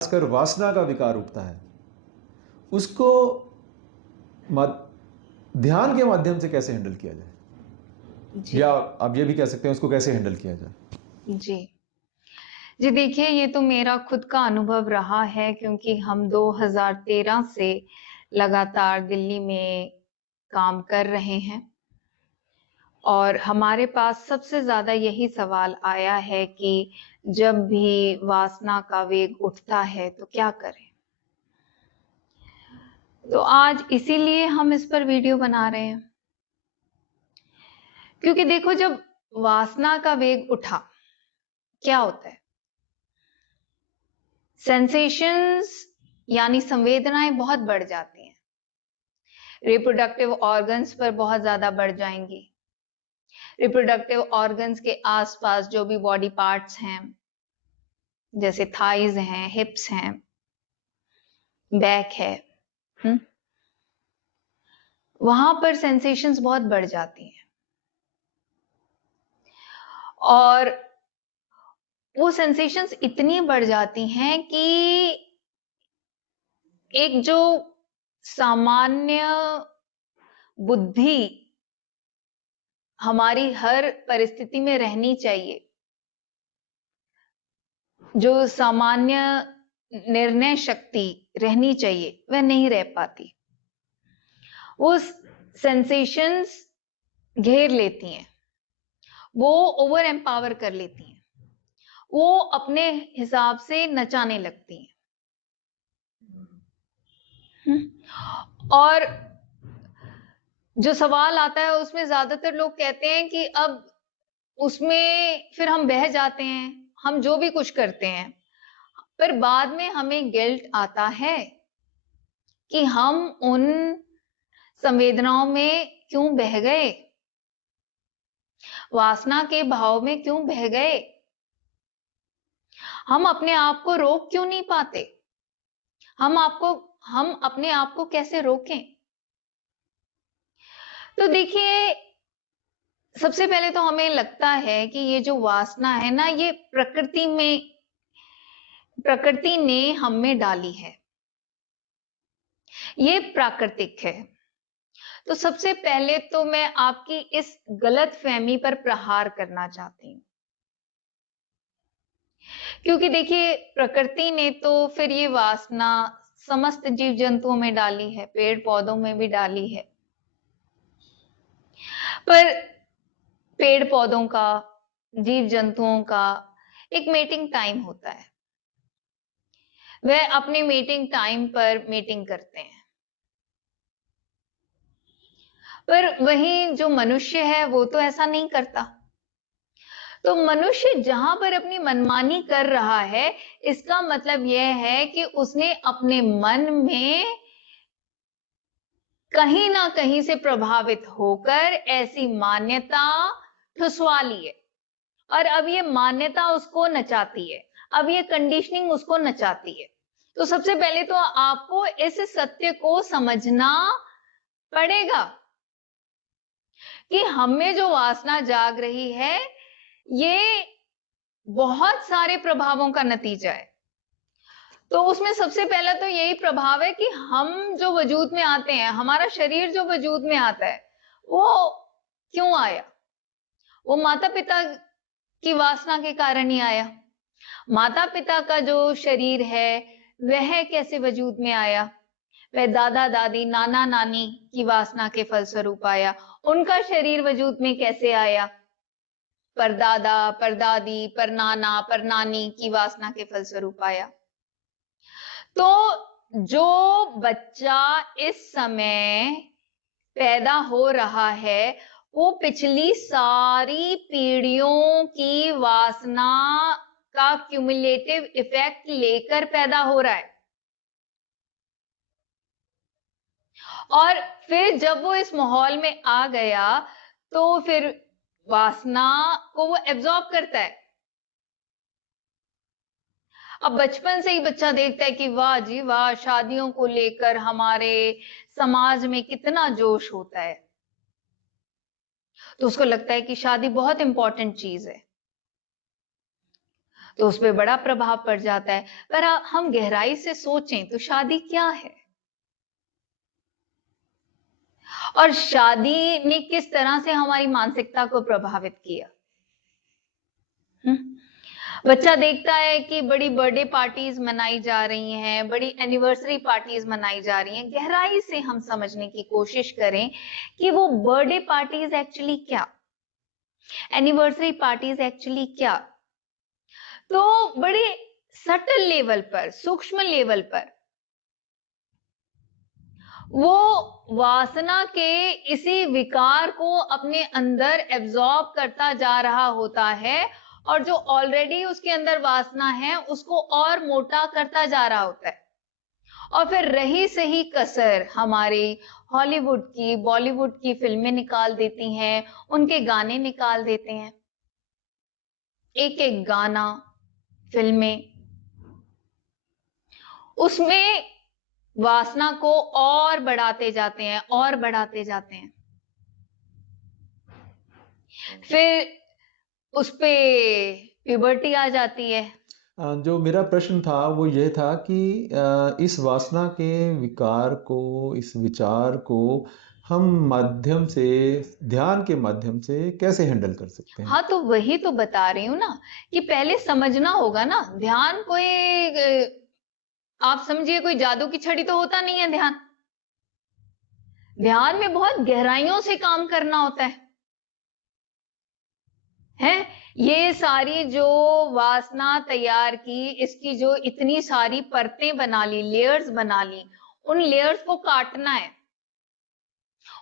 खासकर वासना का विकार उठता है, उसको ध्यान के माध्यम से कैसे हैंडल किया जाए, या आप ये भी कह सकते हैं उसको कैसे हैंडल किया जाए? जी देखिए, ये तो मेरा खुद का अनुभव रहा है, क्योंकि हम 2013 से लगातार दिल्ली में काम कर रहे हैं और हमारे पास सबसे ज़्यादा यही सवाल आया है कि जब भी वासना का वेग उठता है तो क्या करें? तो आज इसीलिए हम इस पर वीडियो बना रहे हैं। क्योंकि देखो, जब वासना का वेग उठा, क्या होता है? सेंसेशंस यानी संवेदनाएं बहुत बढ़ जाती हैं। रिप्रोडक्टिव ऑर्गन्स पर बहुत ज्यादा बढ़ जाएंगी। रिप्रोडक्टिव ऑर्गन्स के आसपास जो भी बॉडी पार्ट्स हैं, जैसे थाइज हैं, हिप्स हैं, बैक है, वहां पर सेंसेशंस बहुत बढ़ जाती हैं और वो सेंसेशंस इतनी बढ़ जाती हैं कि एक जो सामान्य बुद्धि हमारी हर परिस्थिति में रहनी चाहिए, जो सामान्य निर्णय शक्ति रहनी चाहिए, वह नहीं रह पाती। वो सेंसेशंस घेर लेती हैं, वो ओवर एम्पावर कर लेती हैं, वो अपने हिसाब से नचाने लगती हैं। और जो सवाल आता है उसमें ज्यादातर लोग कहते हैं कि अब उसमें फिर हम बह जाते हैं, हम जो भी कुछ करते हैं, पर बाद में हमें गिल्ट आता है कि हम उन संवेदनाओं में क्यों बह गए, वासना के भाव में क्यों बह गए, हम अपने आप को रोक क्यों नहीं पाते, हम अपने आप को कैसे रोकें? तो देखिए, सबसे पहले तो हमें लगता है कि ये जो वासना है ना, ये प्रकृति ने हम में डाली है, ये प्राकृतिक है। तो सबसे पहले तो मैं आपकी इस गलत फहमी पर प्रहार करना चाहती हूँ, क्योंकि देखिए, प्रकृति ने तो फिर ये वासना समस्त जीव जंतुओं में डाली है, पेड़ पौधों में भी डाली है। पर पेड़ पौधों का, जीव जंतुओं का एक मीटिंग टाइम होता है, वह अपने मीटिंग टाइम पर मीटिंग करते हैं। पर वही जो मनुष्य है वो तो ऐसा नहीं करता। तो मनुष्य जहां पर अपनी मनमानी कर रहा है, इसका मतलब यह है कि उसने अपने मन में कहीं ना कहीं से प्रभावित होकर ऐसी मान्यता ठुसवा ली है, और अब ये मान्यता उसको नचाती है, अब ये कंडीशनिंग उसको नचाती है। तो सबसे पहले तो आपको इस सत्य को समझना पड़ेगा कि हमें जो वासना जाग रही है, ये बहुत सारे प्रभावों का नतीजा है। तो उसमें सबसे पहला तो यही प्रभाव है कि हम जो वजूद में आते हैं, हमारा शरीर जो वजूद में आता है, वो क्यों आया? वो माता पिता की वासना के कारण ही आया। माता पिता का जो शरीर है वह कैसे वजूद में आया? वह दादा दादी, नाना नानी की वासना के फलस्वरूप आया। उनका शरीर वजूद में कैसे आया? परदादा, परदादी, परनाना, परनानी की वासना के फलस्वरूप आया। तो जो बच्चा इस समय पैदा हो रहा है, वो पिछली सारी पीढ़ियों की वासना का क्यूमुलेटिव इफेक्ट लेकर पैदा हो रहा है। और फिर जब वो इस माहौल में आ गया, तो फिर वासना को वो एब्जॉर्ब करता है। अब बचपन से ही बच्चा देखता है कि वाह जी वाह, शादियों को लेकर हमारे समाज में कितना जोश होता है, तो उसको लगता है कि शादी बहुत इंपॉर्टेंट चीज है। तो उस पर बड़ा प्रभाव पड़ जाता है। पर हम गहराई से सोचें तो शादी क्या है, और शादी ने किस तरह से हमारी मानसिकता को प्रभावित किया। बच्चा देखता है कि बड़ी बर्थडे पार्टीज मनाई जा रही हैं, बड़ी एनिवर्सरी पार्टीज मनाई जा रही हैं। गहराई से हम समझने की कोशिश करें कि वो बर्थडे पार्टीज एक्चुअली क्या, एनिवर्सरी पार्टीज एक्चुअली क्या। तो बड़े सटल लेवल पर, सूक्ष्म लेवल पर वो वासना के इसी विकार को अपने अंदर एब्जॉर्ब करता जा रहा होता है, और जो ऑलरेडी उसके अंदर वासना है उसको और मोटा करता जा रहा होता है। और फिर रही सही कसर हमारे हॉलीवुड की, बॉलीवुड की फिल्में निकाल देती हैं, उनके गाने निकाल देते हैं। एक एक गाना, फिल्में, उसमें वासना को और बढ़ाते जाते हैं, और बढ़ाते जाते हैं। फिर उस पे प्यूबर्टी आ जाती है। जो मेरा प्रश्न था वो ये था कि इस वासना के विकार को, इस विचार को हम माध्यम से, ध्यान के माध्यम से कैसे हैंडल कर सकते हैं? हाँ, तो वही तो बता रही हूँ ना कि पहले समझना होगा ना। ध्यान कोई आप समझिए कोई जादू की छड़ी तो होता नहीं है। ध्यान, ध्यान में बहुत गहराइयों से काम करना होता है। ये सारी जो वासना तैयार की, इसकी जो इतनी सारी परतें बना ली, लेयर्स बना ली, उन लेयर्स को काटना है,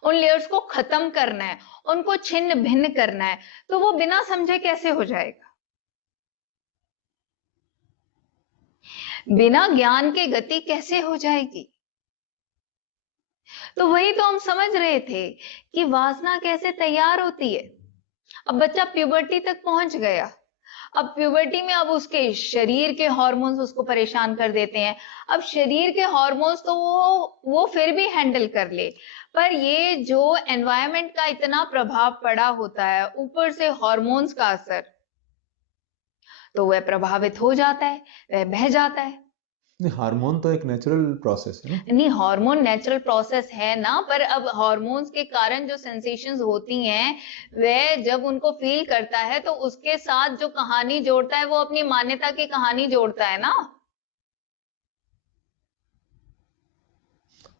उन लेयर्स को खत्म करना है, उनको छिन्न भिन्न करना है। तो वो बिना समझे कैसे हो जाएगा? बिना ज्ञान के गति कैसे हो जाएगी? तो वही तो हम समझ रहे थे कि वासना कैसे तैयार होती है। अब बच्चा प्यूबर्टी तक पहुंच गया। अब प्यूबर्टी में अब उसके शरीर के हार्मोन्स उसको परेशान कर देते हैं। अब शरीर के हार्मोन्स तो वो फिर भी हैंडल कर ले, पर ये जो एनवायरनमेंट का इतना प्रभाव पड़ा होता है, ऊपर से हार्मोन्स का असर, तो वह प्रभावित हो जाता है, वह बह जाता है। हार्मोन तो एक नेचुरल प्रोसेस है ना? नहीं, हार्मोन नेचुरल प्रोसेस है ना, पर अब हार्मोन्स के कारण जो सेंसेशंस होती हैं, वह जब उनको फील करता है तो उसके साथ जो कहानी जोड़ता है वो अपनी मान्यता की कहानी जोड़ता है ना।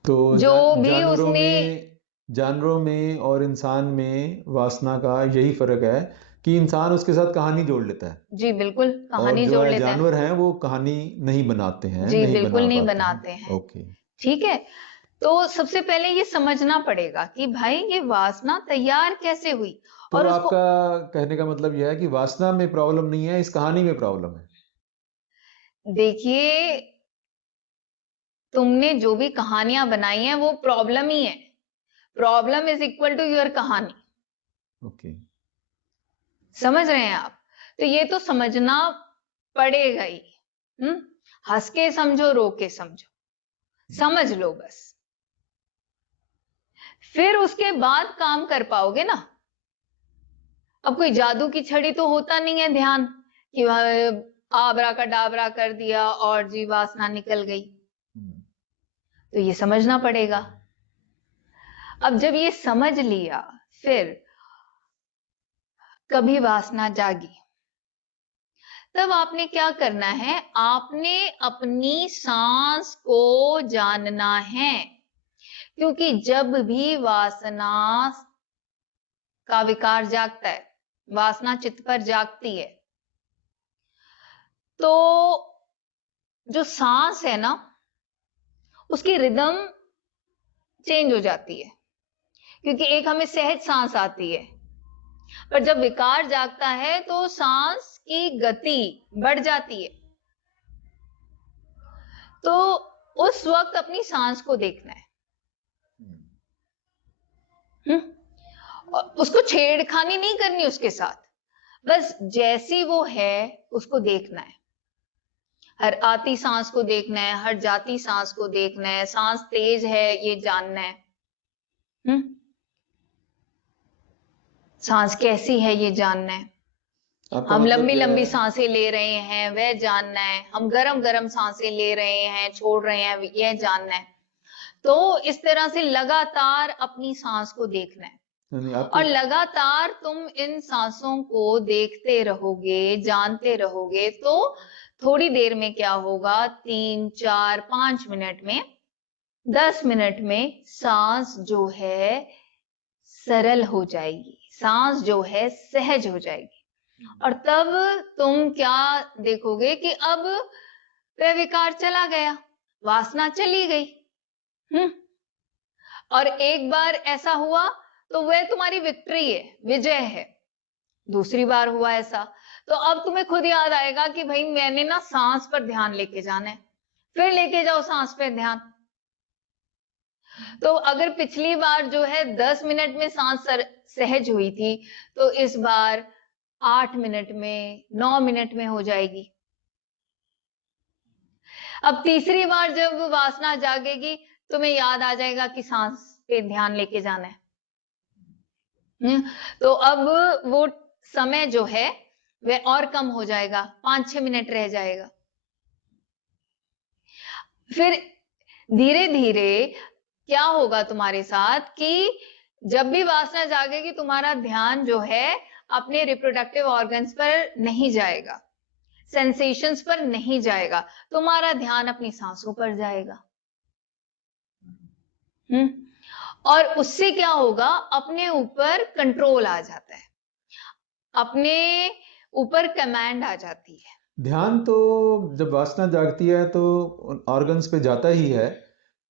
तो जो भी उसने, जानवरों में और इंसान में वासना का यही फर्क है कि इंसान उसके साथ कहानी जोड़ लेता है, जी बिल्कुल और कहानी जो जोड़ है लेता है। जानवर हैं वो कहानी नहीं बनाते हैं, जी नहीं बिल्कुल बना नहीं पाते बनाते हैं। हैं। ओके। ठीक है, तो सबसे पहले ये समझना पड़ेगा कि भाई ये वासना तैयार कैसे हुई, तो और उसको आपका कहने का मतलब यह है कि वासना में प्रॉब्लम नहीं है, इस कहानी में प्रॉब्लम है। देखिए, तुमने जो भी कहानियां बनाई हैं वो प्रॉब्लम ही है। Problem is equal to your कहानी। ओके। समझ रहे हैं आप? तो ये तो समझना पड़ेगा ही। हंस के समझो, रो के समझो, समझ लो बस, फिर उसके बाद काम कर पाओगे ना। अब कोई जादू की छड़ी तो होता नहीं है ध्यान कि आबरा का डाबरा कर दिया और जी वासना निकल गई। तो ये समझना पड़ेगा। अब जब ये समझ लिया, फिर कभी वासना जागी, तब आपने क्या करना है? आपने अपनी सांस को जानना है, क्योंकि जब भी वासना का विकार जागता है, वासना चित्त पर जागती है, तो जो सांस है ना, उसकी रिदम चेंज हो जाती है। क्योंकि एक हमें सहज सांस आती है, पर जब विकार जागता है तो सांस की गति बढ़ जाती है। तो उस वक्त अपनी सांस को देखना है। और उसको छेड़खानी नहीं करनी उसके साथ, बस जैसी वो है उसको देखना है। हर आती सांस को देखना है, हर जाती सांस को देखना है। सांस तेज है ये जानना है, सांस कैसी है ये जानना है। आपका हम मतलब लंबी जो लंबी है। सांसें ले रहे हैं वह जानना है, हम गरम गरम सांसें ले रहे हैं छोड़ रहे हैं यह जानना है। तो इस तरह से लगातार अपनी सांस को देखना है, यानी और आपके। लगातार तुम इन सांसों को देखते रहोगे, जानते रहोगे, तो थोड़ी देर में क्या होगा, 3 4 5 मिनट में, 10 मिनट में सांस जो है सरल हो जाएगी, सांस जो है सहज हो जाएगी। और तब तुम क्या देखोगे कि अब वह विकार चला गया, वासना चली गई। हम्म। और एक बार ऐसा हुआ तो वह तुम्हारी विक्ट्री है, विजय है। दूसरी बार हुआ ऐसा, तो अब तुम्हें खुद याद आएगा कि भाई मैंने ना सांस पर ध्यान लेके जाना है, फिर लेके जाओ सांस पे ध्यान। तो अगर पिछली बार जो है 10 मिनट में सांस सहज हुई थी, तो इस बार 8 मिनट में, 9 मिनट में हो जाएगी। अब तीसरी बार जब वासना जागेगी, तुम्हें याद आ जाएगा कि सांस पे ध्यान लेके जाना है। तो अब वो समय जो है वह और कम हो जाएगा, 5 6 मिनट रह जाएगा। फिर धीरे धीरे क्या होगा तुम्हारे साथ कि जब भी वासना जागेगी, तुम्हारा ध्यान जो है अपने रिप्रोडक्टिव ऑर्गन्स पर नहीं जाएगा, सेंसेशंस पर नहीं जाएगा, तुम्हारा ध्यान अपनी सांसों पर जाएगा। और उससे क्या होगा, अपने ऊपर कंट्रोल आ जाता है, अपने ऊपर कमांड आ जाती है। ध्यान तो जब वासना जागती है तो ऑर्गन्स पे जाता ही है।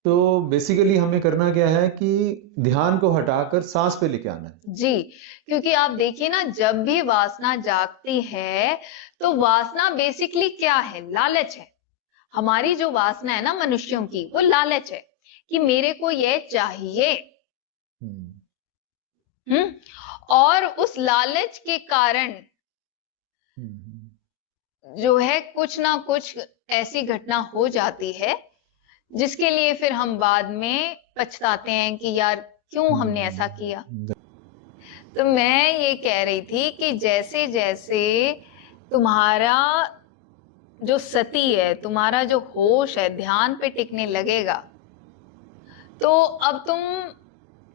तो बेसिकली हमें करना क्या है कि ध्यान को हटाकर सांस पे लेके आना है। जी, क्योंकि आप देखिए ना, जब भी वासना जागती है तो वासना बेसिकली क्या है, लालच है। हमारी जो वासना है ना मनुष्यों की, वो लालच है कि मेरे को ये चाहिए। हम्म। और उस लालच के कारण जो है कुछ ना कुछ ऐसी घटना हो जाती है जिसके लिए फिर हम बाद में पछताते हैं कि यार क्यों हमने ऐसा किया। तो मैं ये कह रही थी कि जैसे जैसे तुम्हारा जो सती है, तुम्हारा जो होश है ध्यान पे टिकने लगेगा, तो अब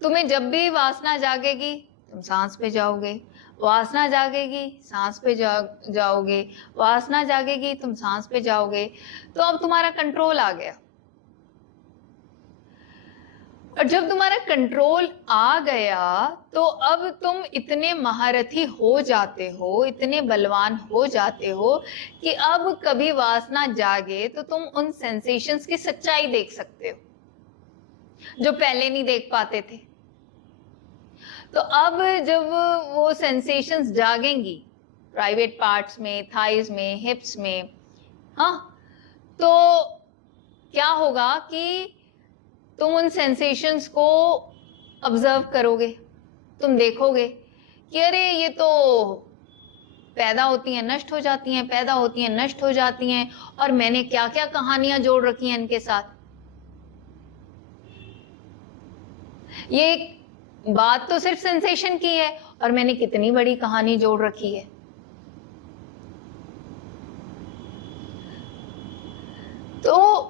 तुम्हें जब भी वासना जागेगी तुम सांस पे जाओगे, वासना जागेगी सांस पे जाओगे, वासना जागेगी तुम सांस पे जाओगे। तो अब तुम्हारा कंट्रोल आ गया। और जब तुम्हारा कंट्रोल आ गया तो अब तुम इतने महारथी हो जाते हो, इतने बलवान हो जाते हो कि अब कभी वासना जागे तो तुम उन सेंसेशंस की सच्चाई देख सकते हो जो पहले नहीं देख पाते थे। तो अब जब वो सेंसेशंस जागेंगी प्राइवेट पार्ट्स में, थाइज में, हिप्स में, हाँ, तो क्या होगा कि तुम उन सेंसेशंस को ऑब्जर्व करोगे, तुम देखोगे कि अरे ये तो पैदा होती हैं नष्ट हो जाती हैं, पैदा होती हैं नष्ट हो जाती हैं, और मैंने क्या क्या कहानियां जोड़ रखी हैं इनके साथ। ये बात तो सिर्फ सेंसेशन की है और मैंने कितनी बड़ी कहानी जोड़ रखी है। तो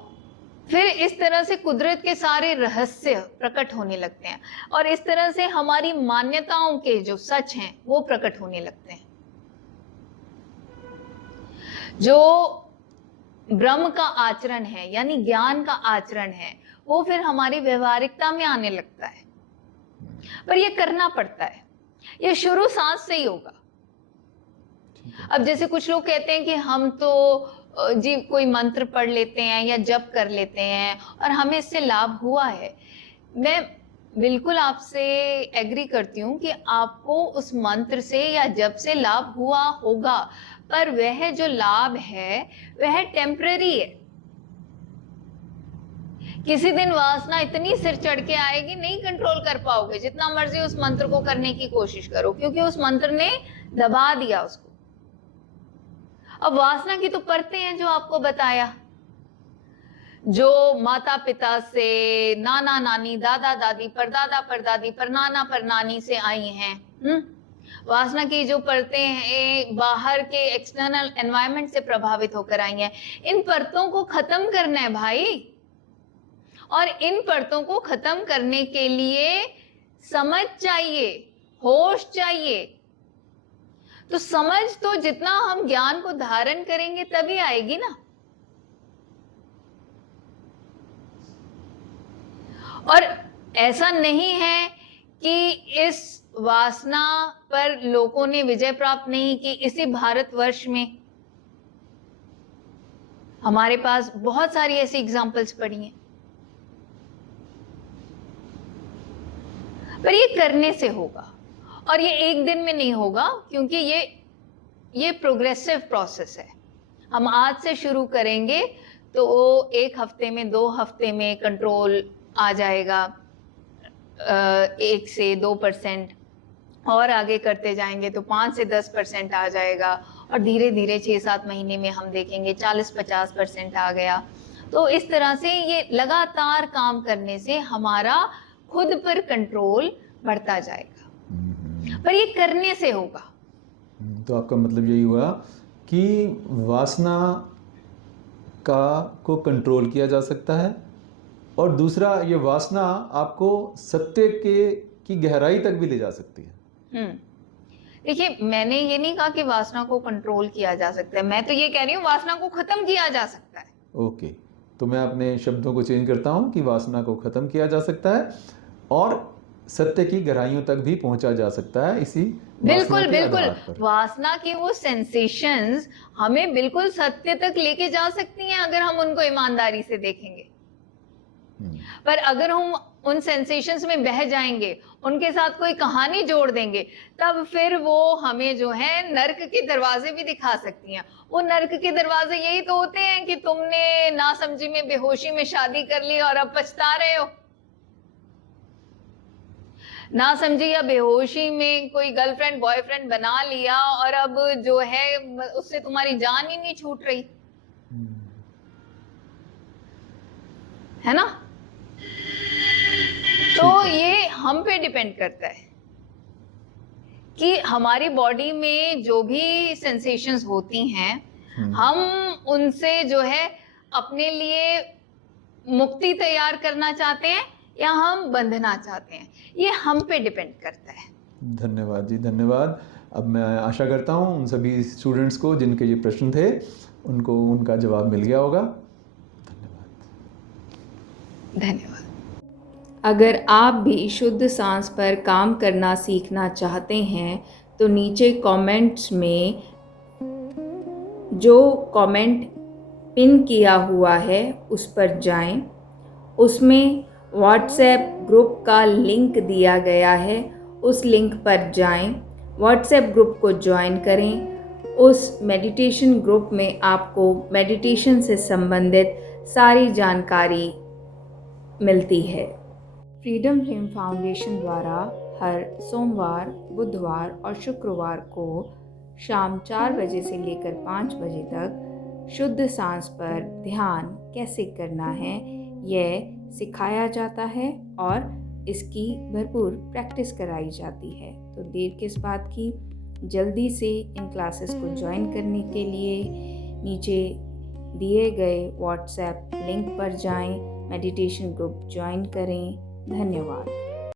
फिर इस तरह से कुदरत के सारे रहस्य प्रकट होने लगते हैं और इस तरह से हमारी मान्यताओं के जो सच हैं वो प्रकट होने लगते हैं। जो ब्रह्म का आचरण है यानी ज्ञान का आचरण है, वो फिर हमारी व्यवहारिकता में आने लगता है। पर ये करना पड़ता है, ये शुरू सांस से ही होगा। अब जैसे कुछ लोग कहते हैं कि हम तो जी कोई मंत्र पढ़ लेते हैं या जप कर लेते हैं और हमें इससे लाभ हुआ है। मैं बिल्कुल आपसे एग्री करती हूँ कि आपको उस मंत्र से या जप से लाभ हुआ होगा, पर वह जो लाभ है वह टेम्पररी है। किसी दिन वासना इतनी सिर चढ़ के आएगी, नहीं कंट्रोल कर पाओगे जितना मर्जी उस मंत्र को करने की कोशिश करो, क्योंकि उस मंत्र ने दबा दिया उसको। अब वासना की तो परतें हैं जो आपको बताया, जो माता पिता से, नाना नानी, दादा दादी, परदादा परदादी, परनाना परनानी से आई हैं। वासना की जो परतें हैं बाहर के एक्सटर्नल एनवायरनमेंट से प्रभावित होकर आई हैं, इन परतों को खत्म करना है भाई। और इन परतों को खत्म करने के लिए समझ चाहिए, होश चाहिए। तो समझ तो जितना हम ज्ञान को धारण करेंगे तभी आएगी ना। और ऐसा नहीं है कि इस वासना पर लोगों ने विजय प्राप्त नहीं की इसी भारतवर्ष में। हमारे पास बहुत सारी ऐसी एग्जाम्पल्स पड़ी हैं। पर ये करने से होगा, और ये एक दिन में नहीं होगा, क्योंकि ये प्रोग्रेसिव प्रोसेस है। हम आज से शुरू करेंगे तो 1 हफ्ते में, 2 हफ्ते में कंट्रोल आ जाएगा 1 से 2%, और आगे करते जाएंगे तो 5 से 10% आ जाएगा, और धीरे धीरे 6-7 महीने में हम देखेंगे 40-50% आ गया। तो इस तरह से ये लगातार काम करने से हमारा खुद पर कंट्रोल बढ़ता जाएगा, पर ये करने से होगा। तो आपका मतलब यही हुआ कि वासना को कंट्रोल किया जा सकता है, और दूसरा ये वासना आपको सत्य की गहराई तक भी ले जा सकती है। देखिए, मैंने ये नहीं कहा कि वासना को कंट्रोल किया जा सकता है, मैं तो ये कह रही हूँ वासना को खत्म किया जा सकता है। ओके, तो मैं अपने शब्दों को चेंज करता हूँ कि वासना को खत्म किया जा सकता है और सत्य की गहराइयों तक भी पहुंचा जा सकता है इसी बिल्कुल बिल्कुल। वासना की वो सेंसेशंस हमें बिल्कुल सत्य तक लेके जा सकती हैं अगर हम उनको ईमानदारी से देखेंगे। पर अगर हम उन सेंसेशंस में बह जाएंगे, उनके साथ कोई कहानी जोड़ देंगे, तब फिर वो हमें जो है नर्क के दरवाजे भी दिखा सकती हैं। वो नर्क के दरवाजे यही तो होते हैं कि तुमने नासमझी में, बेहोशी में शादी कर ली और अब पछता रहे हो। ना समझी या बेहोशी में कोई गर्लफ्रेंड बॉयफ्रेंड बना लिया और अब जो है उससे तुम्हारी जान ही नहीं छूट रही है ना। तो ये हम पे डिपेंड करता है कि हमारी बॉडी में जो भी सेंसेशंस होती हैं, हम उनसे जो है अपने लिए मुक्ति तैयार करना चाहते हैं या हम बंधना चाहते हैं, ये हम पे डिपेंड करता है। धन्यवाद जी, धन्यवाद। अब मैं आशा करता हूँ उन सभी स्टूडेंट्स को जिनके ये प्रश्न थे उनको उनका जवाब मिल गया होगा। धन्यवाद। अगर आप भी शुद्ध सांस पर काम करना सीखना चाहते हैं तो नीचे कमेंट्स में जो कमेंट पिन किया हुआ है उस पर जाएं। उसमें व्हाट्सएप ग्रुप का लिंक दिया गया है, उस लिंक पर जाएं, व्हाट्सएप ग्रुप को ज्वाइन करें। उस मेडिटेशन ग्रुप में आपको मेडिटेशन से संबंधित सारी जानकारी मिलती है। फ्रीडम फ्लेम फाउंडेशन द्वारा हर सोमवार, बुधवार और शुक्रवार को शाम 4 बजे से लेकर 5 बजे तक शुद्ध सांस पर ध्यान कैसे करना है यह सिखाया जाता है और इसकी भरपूर प्रैक्टिस कराई जाती है। तो देर किस बात की, जल्दी से इन क्लासेस को ज्वाइन करने के लिए नीचे दिए गए व्हाट्सएप लिंक पर जाएं, मेडिटेशन ग्रुप ज्वाइन करें। धन्यवाद।